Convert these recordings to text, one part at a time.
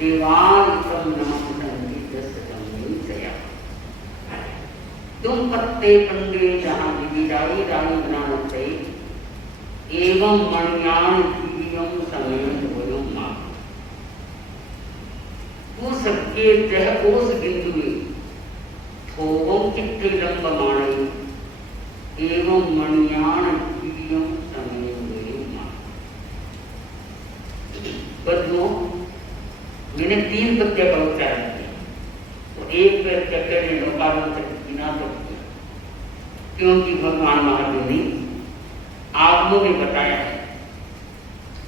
देवानिकम नमः संगीतया तुम पत्ते पंडे जहाँ विविधाई रानी बनाते एवं मणियान दिव्यम समेत वयों माँ उस के तह उस बिंदु में थोवम चित्ते लंबमाणे एवं मणियान दिव्यम समेत वयों माँ। बदलो मैंने 3 पत्ते का उच्चारण किया तो एक पैर चक्कर ने लोकारों तक बिना तो क्योंकि भगवान महादेव ने आगमों में बताया है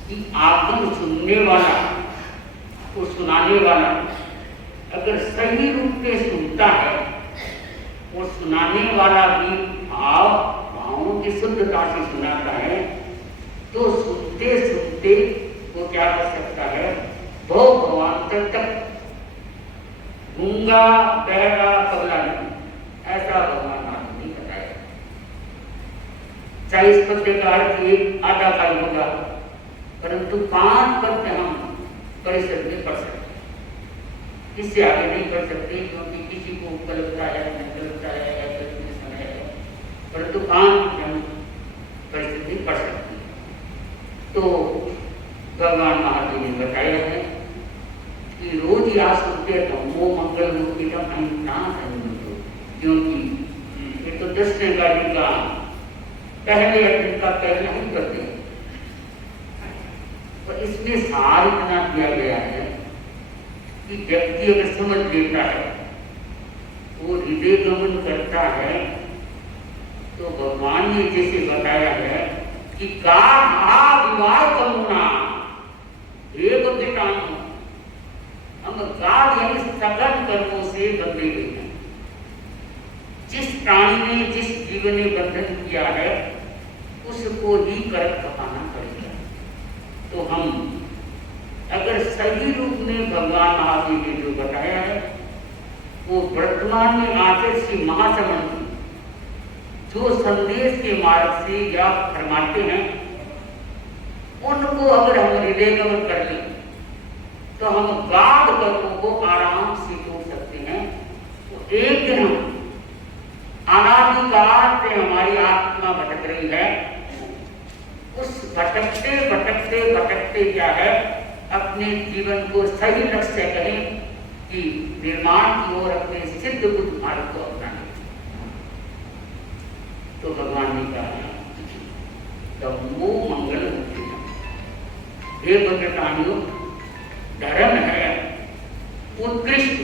कि आगम सुनने वाला को सुनाने वाला अगर सही रूप से सुनता है और सुनाने वाला भी भावों की शुद्धता से सुनाता है तो सुनते सुनते वो क्या कर सकता है भवान्तर तक गूंगा बहरा पगला नहीं, ऐसा भगवान महादेव ने बताया। चाहे इस पद्य का अर्थ एक आधा काल होगा परंतु 5 पद्य हम परिषद में पढ़ सकते हैं, इससे आगे नहीं पढ़ सकते क्योंकि किसी को उपलब्धता है नहीं है ऐसा समय है, परंतु 5 हम परिषद में पढ़ सकते हैं। तो भगवान महादेव ने बताया है कि रोज या सुनते धम्मो मंगल मुक्ति का ना संबंध, क्योंकि ये तो 10वें गाड़ी का पहले अध्ययन का पहला ही करते हैं और इसमें सार इतना दिया गया है कि व्यक्ति अगर समझ लेता है वो हृदय गमन करता है तो भगवान ने जैसे बताया है कि का विवाह करुणा एक दिटानु हम गाढ़ यानी सघन कर्मों से बंधे हुए हैं। जिस प्राणी ने जिस जीवन ने बंधन किया है उसको ही कर कमाना पड़ेगा। तो हम अगर सही रूप में भगवान महादेव ने जो बताया है वो वर्तमान में आकर से महासमण जो संदेश के मार्ग से या फरमाते हैं उनको अगर हम हृदय गमन कर लें तो हम गाढ़ कर्मों को आराम से छोड़ सकते हैं। तो एक दिन अनादिकाल से हमारी आत्मा भटक रही है, उस भटकते भटकते भटकते क्या है अपने जीवन को सही लक्ष्य करें कि निर्माण की ओर अपने सिद्ध बुद्ध मार्ग को अपनाने। तो भगवान ने कहा धम्मो मंगल मुक्ति, हे भद्रकामियों धर्म है उत्कृष्ट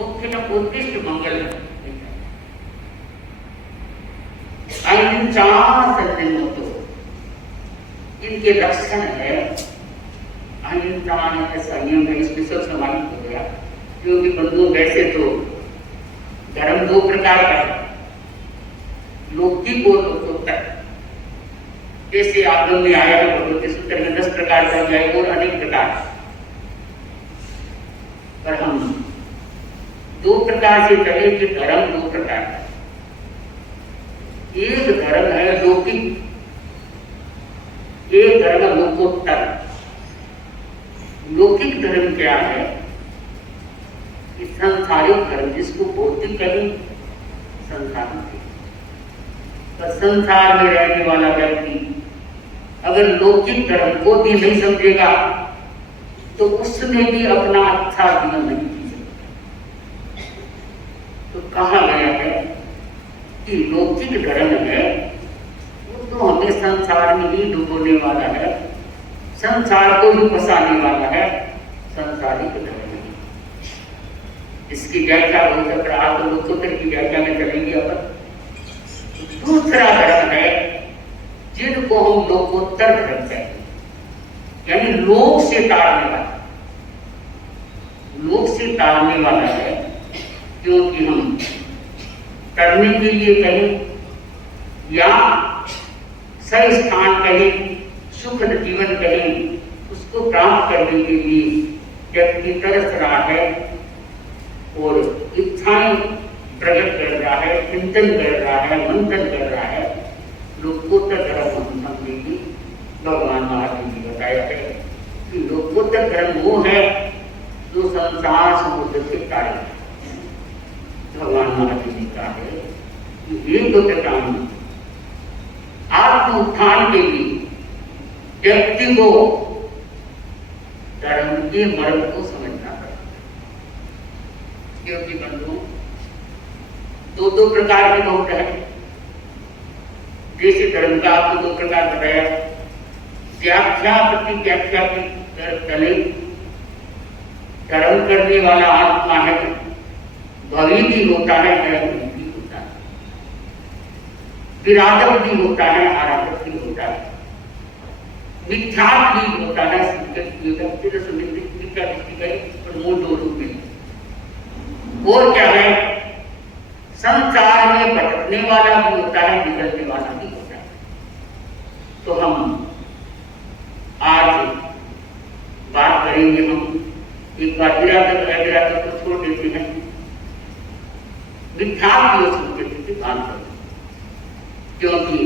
मुख्य उत्कृष्ट मंगल अहिंसा संयम, इनके लक्षण है अहिंसा है संयम है। इसमें सब समाहित हो गया क्योंकि बंधु वैसे तो धर्म 2 प्रकार का है, लौकिक और लोकोत्तर। जैसे आगम में आया है भगवत सूत्र में 10 प्रकार का जाए और अनेक प्रकार, पर हम 2 प्रकार से चले कि धर्म 2 प्रकार का। एक धर्म है लौकिक, एक धर्म लोकोत्तर। लौकिक धर्म क्या है कि संसारिक धर्म जिसको भौतिक कहें संसारिक, पर संसार में रहने वाला व्यक्ति अगर लौकिक धर्म को भी नहीं समझेगा तो उसमें भी अपना अच्छा जीवन नहीं जी सकता। तो कहा गया है कि लौकिक धर्म है वो तो हमें संसार में ही डुबोने वाला है, संसार को ही फंसाने वाला है, संसारिक धर्म है। इसकी व्याख्या बहुत अपराध लोकोत्तर की व्याख्या में चलेंगे अपन। दूसरा धर्म है जिनको हम लोकोत्तर धर्म कहते हैं, यानी लोक से तारने वाला, लोक से तारने वाला है। क्योंकि हम करने के लिए कहें या सही स्थान कहें, सुखद जीवन कहें, उसको प्राप्त करने के लिए व्यक्ति तरस रहा है और इच्छाएं प्रकट कर रहा है, चिंतन कर रहा है, मंथन कर रहा है। लोकोत्तर धर्म हम समझेंगे। भगवान महादेव जी बताया है कि लोकोत्तर धर्म वो है जो संसार समुद्र से तारे। भगवान महावीर जी का है कि ये तो काम आत्म उत्थान के लिए व्यक्ति को धर्म के मर्म को समझना पड़ेगा। क्योंकि बंधु दो प्रकार के बहुत है। जैसे धर्म का आपको दो प्रकार बताया, व्याख्या प्रति व्याख्या की तरफ चले। धर्म करने वाला आत्मा है, भवी भी होता है, भी होता है, विराजक भी होता है, आराधक भी होता है, मिथ्यात्व भी होता है, संकेत भी होता है, और वो दो रूप में। और क्या है, संसार में भटकने वाला भी होता है, बिगड़ने वाला भी होता है। तो हम आज बात करेंगे, हम एक बार विराजक को छोड़ देते हैं, मिथ्यात्व संकेत की बात करते हैं। क्योंकि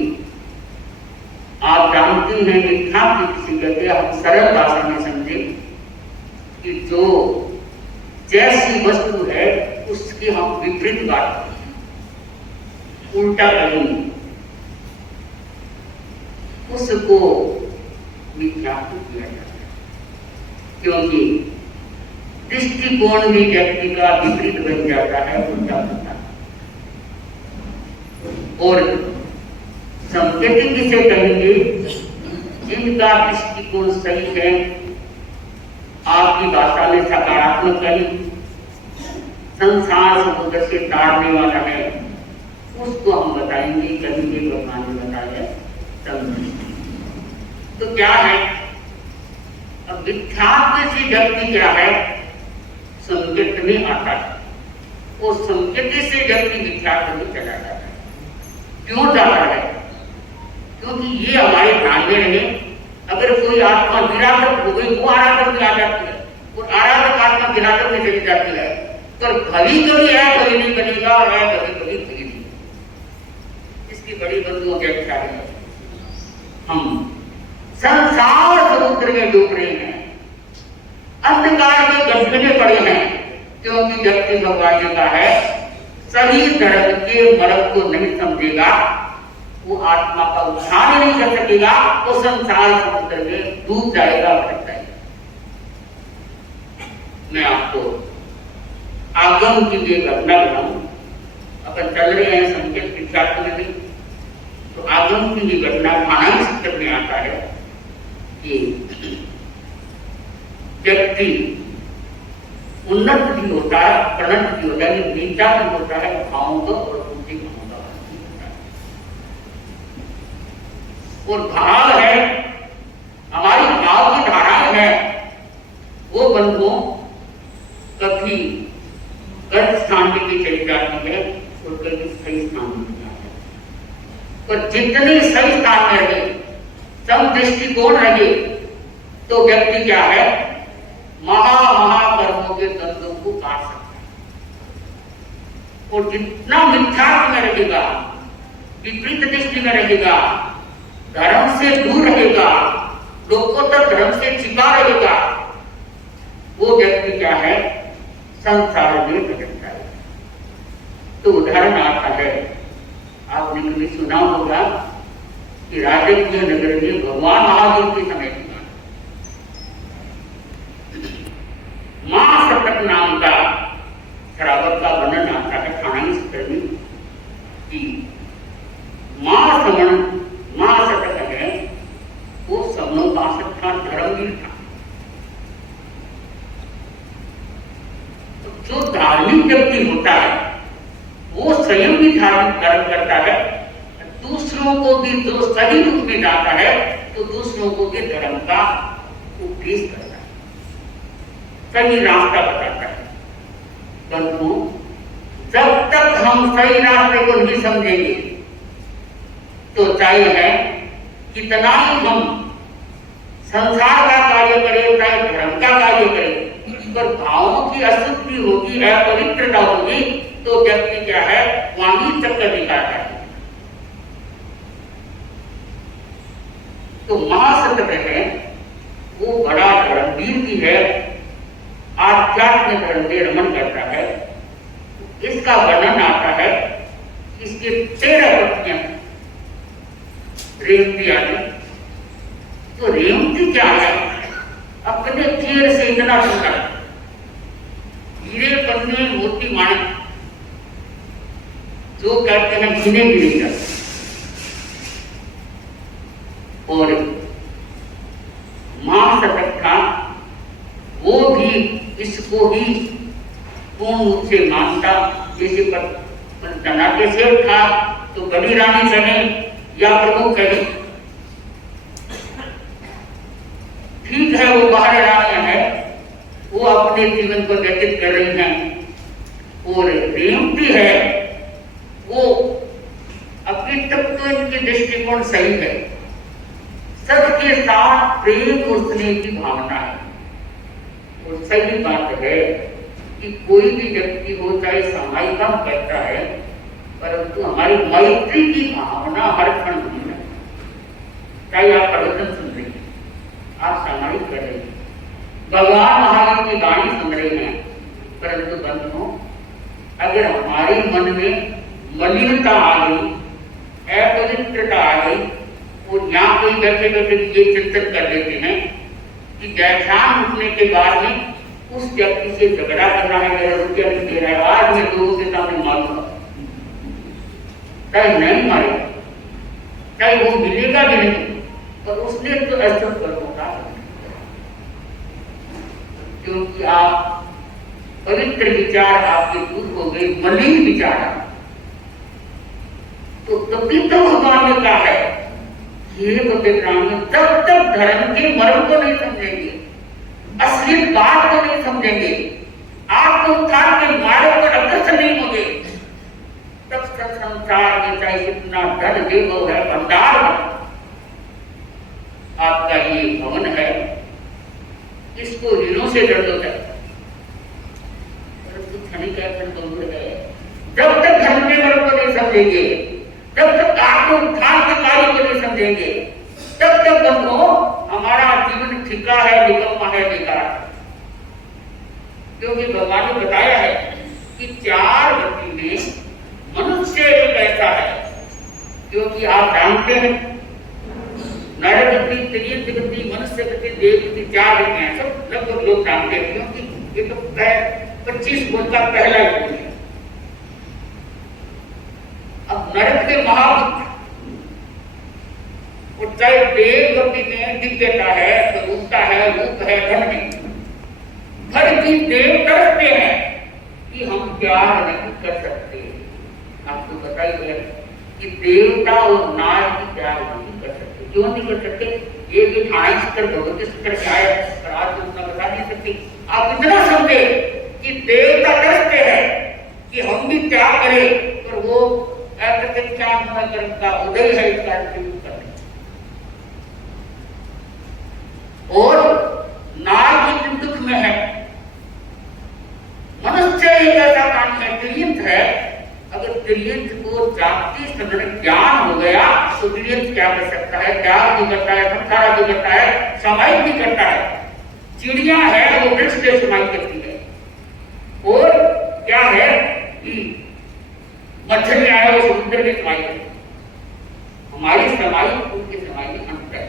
आप जानते हैं मिथ्यात्व किसी कहते हैं, हम सरल भाषा में समझे कि जो जैसी वस्तु है उसकी हम विपरीत बात करते हैं, उल्टा करेंगे, उसको मिथ्यात्व किया जाता है। क्योंकि दृष्टिकोण भी व्यक्ति का विपरीत बन जाता है, उल्टा होता है। और संकेत किसे कहेंगे, जिनका दृष्टिकोण सही है, आपकी भाषा में सकारात्मक है, संसार समुद्र से ताड़ने वाला है, उसको हम बताएंगे, कहेंगे भगवान ने बताया समदृष्टि। तो क्या है, अब मिथ्यात्व से व्यक्ति क्या है, संकेत में आता है, और संकेत से व्यक्ति मिथ्यात्व में चला जाता है। क्यों जाता है? क्योंकि ये हमारे ध्यान में रहे। अगर कोई आत्मा विराजक हो गई, वो आराधक में आ जाती है, और आराधक आत्मा विराजक में चली जाती है, तो कभी कभी है, कभी नहीं बनेगा, और है कभी कभी नहीं। इसकी बड़ी बंधुओं की व्याख्या है। हम संसार समुद्र में डूब रहे हैं, अंधकार के गड्ढे में पड़े हैं, क्योंकि व्यक्ति भगवान जी का है, सही धर्म के मर्म को नहीं समझेगा, वो आत्मा का उत्थान नहीं कर सकेगा, वो संसार समुद्र में डूब जाएगा, भटक जाएगा। मैं आपको आगम की ये घटना बताऊं। अपन चल रहे हैं संकेत विख्यात में भी, तो आगम की ये घटना खाना सूत्र में आता है कि व्यक्ति उन्नत भी होता है, प्रणत भी होता है, नीचा भी होता है, भावों का और ऊंची भावों का होता है। और भाव है, हमारी भाव की धाराएं है, वो बंधुओं कभी गलत स्थान में भी चली जाती है, और कभी सही स्थान में जाती है। पर जितने सही स्थान में रहे, सम दृष्टिकोण रहे, तो व्यक्ति क्या है, महाकर्मों के द्वंद्वों को काट सकता है। और जितना मिथ्यात्व में रहेगा, विपरीत दृष्टि में रहेगा, धर्म से दूर रहेगा, लोगों तक धर्म से छिपा रहेगा, वो व्यक्ति क्या है, संसार में भटक जाएगा। तो उदाहरण आता है, आपने कभी सुना होगा कि राजकीय नगर में भगवान महावीर के समय की मां सटक नाम का श्रावक का वर्णन आता है खाना में कि मां सटक है, वो समनोपासक था, धर्मवीर था। तो जो धार्मिक व्यक्ति होता है, वो स्वयं भी धार्मिक कर्म करता है, दूसरों को भी जो सही रूप में जाता है, तो दूसरों को भी धर्म का उपदेश करता है, सही रास्ता बताता है। परंतु जब तक हम सही रास्ते को नहीं समझेंगे, तो चाहे है कितना ही हम संसार का कार्य करें, चाहे धर्म का कार्य करें, पर भावों की अशुद्धि होगी, अपवित्रता होगी, तो व्यक्ति क्या है, वहीं चक्कर दिखाता है। तो महासत्य है, वो बड़ा धर्मवीर भी है, आध्यात्मिक धर्म में रमण करता है, इसका वर्णन आता है। इसके 13 पत्नियां रेवती आदि। तो रेवती क्या है? अपने चेहरे से इतना सुंदर, हीरे पन्ने मोती माणिक, जो कहते हैं गिने भी नहीं जाते। और मां सतथा वो भी इसको ही पूर्ण रूप से मानता। जैसे जनाते से था तो बड़ी रानी कहे या प्रमुख कहे, ठीक है वो बाहर रानियां है, वो अपने जीवन को व्यतीत कर रही हैं। और रेवती है वो अपनी तत्व की दृष्टिकोण सही है, सबके साथ प्रेम और स्नेह की भावना है। और सही बात है कि कोई भी व्यक्ति हो चाहे सामाजिक काम करता है, परंतु हमारी मैत्री की भावना हर क्षण होनी है। चाहे आप प्रवचन सुन रहे हैं, आप सामाजिक कर रहे हैं, भगवान महावीर की वाणी सुन रहे हैं, परंतु बंधुओं अगर हमारे मन में मलिनता आ गई, अपवित्रता आ गई, और यहाँ कोई बैठे बैठे ये चिंतन कर लेते हैं कि व्याख्यान उठने के बाद में उस व्यक्ति से झगड़ा करना है, मेरा रुपया नहीं दे रहा है, आज मैं लोगों के सामने मारूंगा, चाहे नहीं मारेगा, चाहे वो मिलेगा भी नहीं, पर उसने तो ऐसा कर होगा, क्योंकि आप पवित्र विचार आपके दूर हो गए, मलिन विचार। तो तभी तो भगवान ने कहा है, ये पवित्रांग जब तक धर्म के मर्म को नहीं समझेंगे, असली बात को नहीं समझेंगे, आपको उत्थान के मार्ग पर अग्रसर नहीं होंगे, तब तक संसार में चाहे कितना धन देव है, भंडार आपका ये भवन है, इसको ऋणों से दर्द होता है, परंतु क्षणिक है। जब तक धर्म के मर्म को नहीं समझेंगे, जब तक आपको उत्थान के कार्य को नहीं समझेंगे, तब तक बंधुओं हमारा जीवन ठिका है, निकम्मा है, बेकार है। क्योंकि भगवान ने बताया है कि 4 गति में मनुष्य एक ऐसा है, क्योंकि आप जानते हैं नर गति, त्रियंत गति, मनुष्य गति, देव गति, 4 गति हैं, सब लगभग लोग जानते हैं, क्योंकि ये तो 25 गुण का पहला युग है। अब नरक के महाभक्त, और चाहे देव गति में दिव्यता है, स्वरूपता है, रूप है, धन में हर चीज देव तरसते हैं कि हम प्यार नहीं कर सकते। आपको बताइए कि देवता और नार की प्यार नहीं कर सकते। क्यों नहीं कर सकते? ये भी ठाई स्तर भगवती स्तर क्या है, आज उतना बता नहीं सकती। आप इतना समझे कि देवता तरसते हैं कि हम भी क्या करें, पर वो का उदय है इसका और नाग की दुख में है। मनुष्य एक ऐसा काम है, त्रियंत है। अगर त्रियंत को जाति संग्रह ज्ञान हो गया तो त्रियंत क्या कर सकता है? त्याग भी करता है, संसार भी करता है, समाई भी करता है। चिड़िया है वो वृक्ष से समाई करती है, और क्या है कि मछलियां है वो समुद्र में समाई करती है। हमारी समाई उनकी समाई में अंतर है।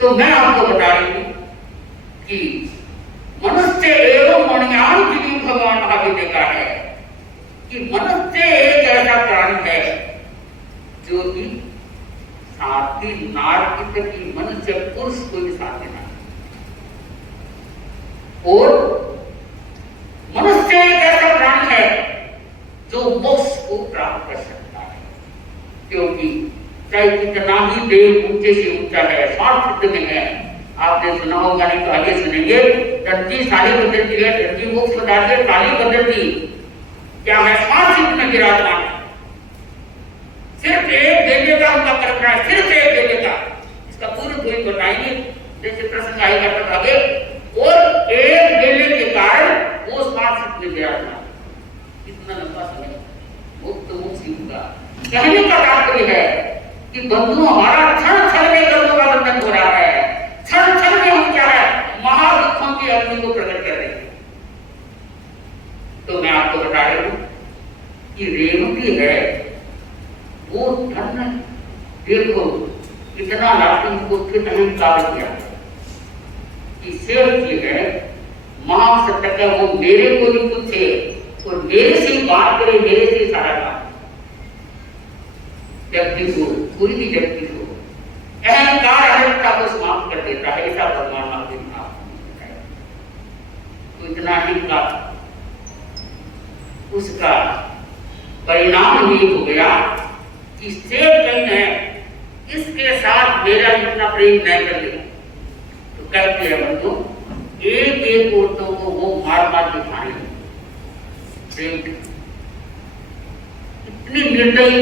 तो मैं आपको बता रही हूं कि मनुष्य एवं मणियान की भगवान महावीर ने कहा है कि मनुष्य एक ऐसा प्राणी है जो कि साथी नार की प्रति मनुष्य पुरुष को भी साथ देना, और मनुष्य एक ऐसा प्राणी है जो मोक्ष को प्राप्त कर सकता है। क्योंकि चाहे कितना ही देव ऊंचे से ऊंचा है, स्वार्थ में है, आपने सुना होगा, नहीं तो आगे सुनेंगे। धरती सारी बदलती है, धरती मोक्ष बताती है, सारी बदलती क्या है? स्वार्थ में विराजमान है। सिर्फ एक देवता उनका कल्पना है, सिर्फ एक देवता। इसका पूर्ण कोई बताएंगे जैसे प्रसंग आएगा तब आगे। और एक देने के कारण वो स्वार्थ में विराजमान। इतना लंबा समय मुक्त मुक्त होगा। कहने का तात्पर्य है कि बंधु हमारा क्षण क्षण में कर्मों का बंधन हो रहा है। क्षण क्षण में हम क्या है? महादुखों की अग्नि को प्रकट कर रहे हैं। कि रेवती है वो धन, देखो इतना लाठी को कितना अहंकार किया कि सेवक जी है महासत्य का, वो मेरे को भी कुछ है और मेरे से बात करे, मेरे से सारा काम। व्यक्ति को, कोई भी व्यक्ति को अहंकार अहंता को समाप्त कर देता है, ऐसा भगवान आपके है। तो इतना अहंकार, उसका परिणाम ये हो गया कि सेव कहीं है इसके साथ मेरा इतना प्रेम न कर ले। तो कहते हैं बंधु, एक एक औरतों को वो मार मार के खाने प्रेम, इतनी निर्दयी।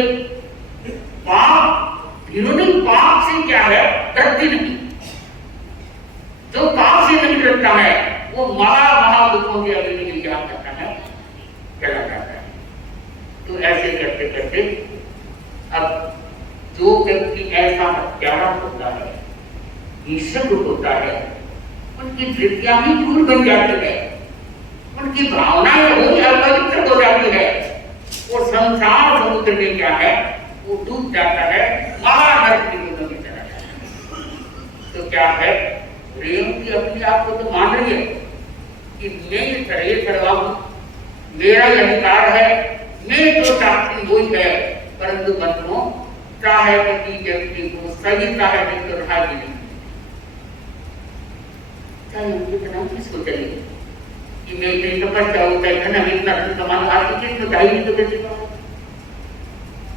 पाप, इन्होंने पाप से क्या है डरती नहीं, जो पाप से नहीं डरता है वो महा दुखों के अग्नि में क्या करता है, चला जाता है। तो ऐसे करते करते अब जो व्यक्ति ऐसा हत्यारा होता है, हिंसक होता है, उनकी वृत्तियां ही दूर बन जाती है, उनकी भावनाएं वही अपवित्र हो जाती है, वो संसार समुद्र में क्या है वो डूब जाता है, महानरक में चला जाता है। तो क्या है, रेवती अपने आप को तो मान रही है कि मैं ये तरह करवाऊं, मेरा अधिकार है, मैं जो चाहती वही है, परंतु बंधुओं चाहे किसी व्यक्ति को सही चाहे तो रहा भी नहीं, चाहे उनके प्रणाम किसको चले कि मैं इतनी तपस्या होता है धन इतना धन कमाना, आज किसको चाहिए तो कैसे करो।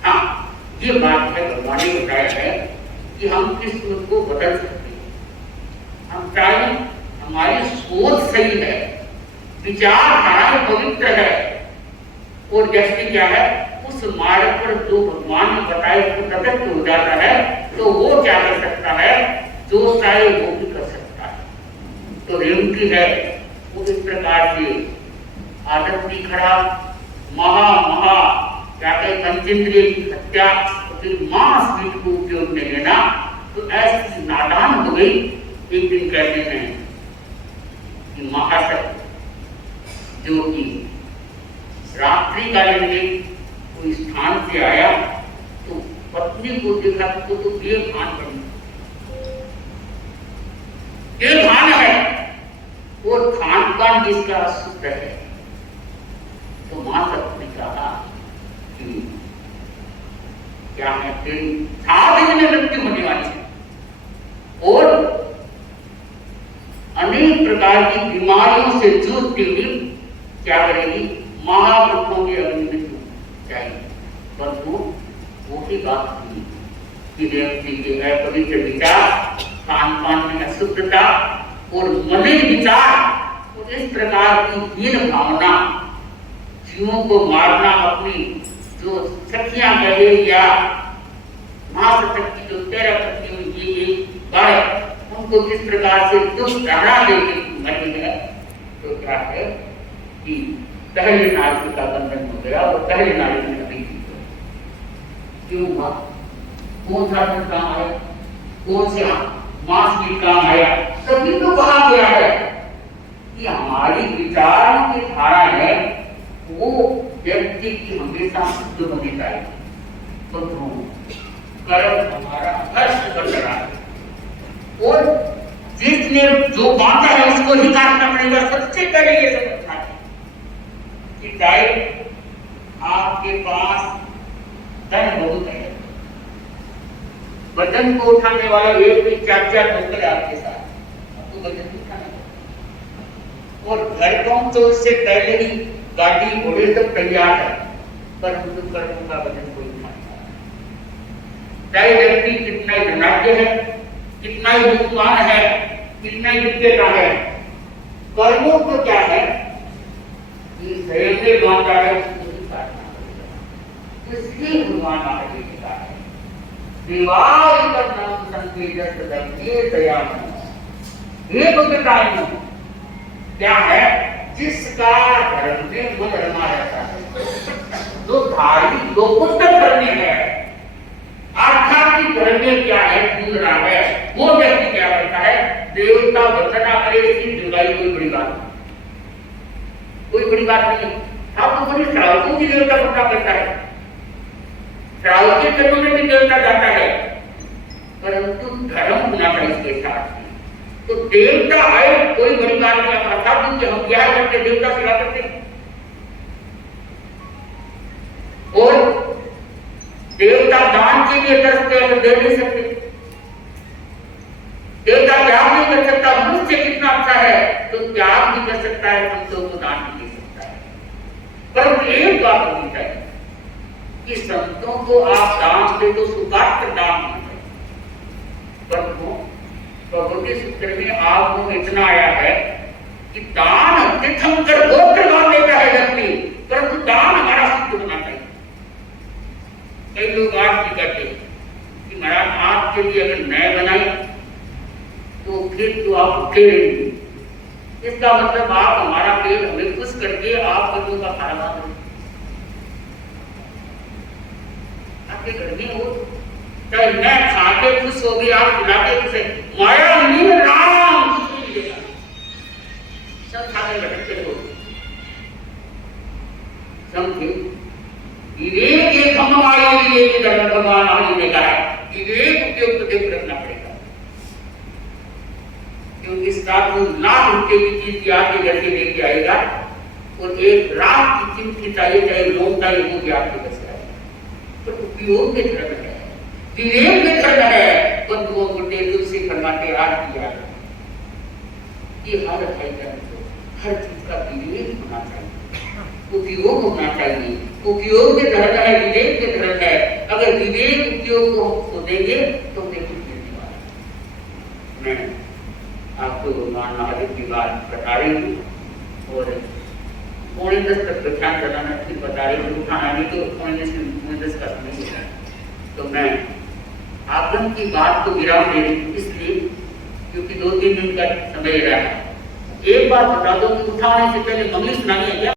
हाँ, ये बात है भगवान ने बताया है कि हम किस्म को बदल सकते हैं। हम चाहे हमारी सोच सही है, विचारधाराएं पवित्र है, और व्यक्ति क्या है उस मार्ग पर जो भगवान ने बताया उसको प्रकट हो जाता है, तो वो क्या कर सकता है, जो चाहे वो भी कर सकता है। तो रेवती है वो इस प्रकार से आदत भी खराब, महा क्या कहते पंचेंद्रिय की हत्या, फिर मांस मीट को उपयोग में लेना, तो ऐसी नादान हो गई। एक दिन कहते हैं कि महाशय जो कि रात्रि कालीन में कोई स्थान से आया, तो पत्नी को देखा तो बेभान बनी, बेभान है, और खान पान जिसका अशुद्ध है। तो मां ने कहा कि क्या है, साथ में मृत्यु होने वाली है, और अनेक प्रकार की बीमारियों से जूझती हुई क्या करेगी, महापुरुषों के अग्नि में जाएगी। परंतु वो ही बात थी कि व्यक्ति के अपवित्र विचार, खान पान में अशुद्धता और मलिन विचार और इस प्रकार की हीन भावना, जीवों को मारना, अपनी जो सखियां कहे या मां तक की जो तेरा पत्नी हुई एक बार उनको किस प्रकार से दुख डरा देती मरी है, तो क्या है कि पहले नारी का बंधन हो गया, और पहले नारी ने नहीं क्यों हुआ, कौन सा काम है, कौन सा मांस की काम आया, सभी तो कहा गया है कि हमारी विचारों की धारा है वो व्यक्ति की हमेशा शुद्ध होनी चाहिए। तो कर्म हमारा भ्रष्ट कर रहा है, और जिसने जो बांधा है उसको ही काटना पड़ेगा। सबसे पहले ये समझना है कि चाहे आपके पास धन बहुत है, वजन को उठाने वाला एक भी चार नौकर आपके साथ, आपको वजन उठाना है, और घर कौन तो उससे पहले ही गाड़ी घोड़े तक तैयार है, पर उनको कर्मों का वजन कोई नहीं। चाहे व्यक्ति कितना ही धनाढ्य है, कितना ही बुद्धिमान है, कितना ही विद्या है, कर्मों को क्या है कि शरीर में बांधा है उसको भी काटना पड़ेगा। इसलिए भगवान आगे लिखा है विवाह नाम संकेत हे भगवताई, क्या है जिसका धर्म में मन रमा रहता है, जो धार्मिक लोकोत्तर करने है, आध्यात्मिक धर्म में क्या है ढूंढ रहा है, वो व्यक्ति क्या करता है, देवता वंदना करे, इसकी जुगाई कोई बड़ी बात नहीं, कोई बड़ी बात नहीं। आप तो बड़ी श्रावकों की देवता बनना पड़ता है, श्रावक के चरणों में भी देवता जाता है, परंतु धर्म होना चाहिए इसके साथ। तो देवता आए कोई बड़ी बात नहीं, आप अर्थात कि हम क्या करते देवता सेवा करते हैं, और देवता दान के लिए तरसते हैं, दे नहीं सकते। देवता त्याग नहीं कर सकता, मनुष्य कितना अच्छा है तो त्याग भी कर सकता है, संतों को दान भी दे सकता है। परंतु एक बात होनी चाहिए कि संतों को आप दान दे तो सुपात्र दान होना चाहिए। परंतु भगवती सूत्र में आपको इतना आया है कि दान तीर्थंकर गोत्र दान देता है व्यक्ति, परंतु दान हमारा सिद्ध होना चाहिए। कई लोग आज भी कहते हैं कि महाराज आपके लिए अगर मैं बनाई तो फिर तो आप भूखे रहेंगे। इसका मतलब आप हमारा पेट हमें खुश करके आप बच्चों का खाना करें। आपके घर में हो चाहे मैं खाके खुश हो गई, आप खिलाते खुश है, माया नहीं राम कुछ नहीं मिलेगा, सब खाते लटकते हो। समझे विवेक एक हम आए विवेक धर्म भगवान आने में कहा है, विवेक उपयोग देख रखना पड़ेगा, क्योंकि साथ में लाख रुपए की चीज की आपके घर से लेके आएगा और एक रात की चिंता चाहिए, चाहे लोग का वो भी आपके घर से आएगा। तो उपयोग के धर्म है, विवेक के धर्म है, बंधुओं गुटे तुलसी फरमाते आज किया कि हर हर चीज का विवेक होना चाहिए, उपयोग होना चाहिए। उपयोग के धर्म है, विवेक के धर्म है। अगर विवेक उपयोग को देंगे तो हमें कुछ मिलने वाला। मैं आपको भगवान महादेव की बात बता रही हूँ और 9:45 तक व्याख्यान कराना फिर बता रही हूँ, उठाना नहीं तो 9:45 का समय है। तो मैं आगम की बात को विराम दे रही हूँ इसलिए क्योंकि 2-3 दिन का समय रहा है। एक बात बता दो कि उठाने से पहले मंगली सुनानी है क्या?